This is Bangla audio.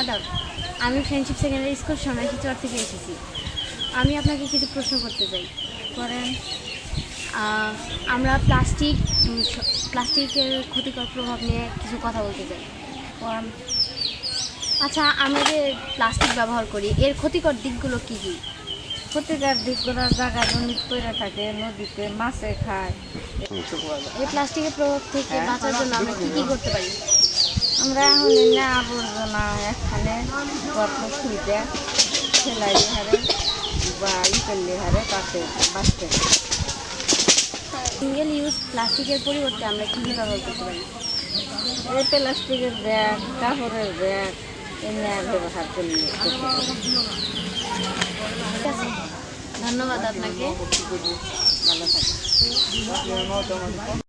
আদাব, আমি ফ্রেন্ডশিপ সেকেন্ডারি স্কুল সোনাইচর থেকে এসেছি। আমি আপনাকে কিছু প্রশ্ন করতে চাই। করেন। আমরা প্লাস্টিকের ক্ষতিকর প্রভাব নিয়ে কিছু কথা বলতে চাই। আচ্ছা, আমরা যে প্লাস্টিক ব্যবহার করি এর ক্ষতিকর দিকগুলো কী কী? ক্ষতিকর দিকগুলো জায়গায় জমি পড়ে থাকে, নদীতে মাছে খায়। এই প্লাস্টিকের প্রভাব থেকে বাঁচার জন্য আমরা কী কী করতে পারি? আমরা এখন না আবর্জনা এখানে গর্ত খুঁজে সেলাই হারে বা করলে হারে তাতে বাঁচতে। সিঙ্গেল ইউজ প্লাস্টিকের পরিবর্তে আমরা কী কী ব্যবহার করতে পারি? এই প্লাস্টিকের ব্যাগ, কাপড়ের ব্যাগ এনে ব্যবহার করলে ঠিক আছে, ধন্যবাদ আপনাকে। ভালো থাকে।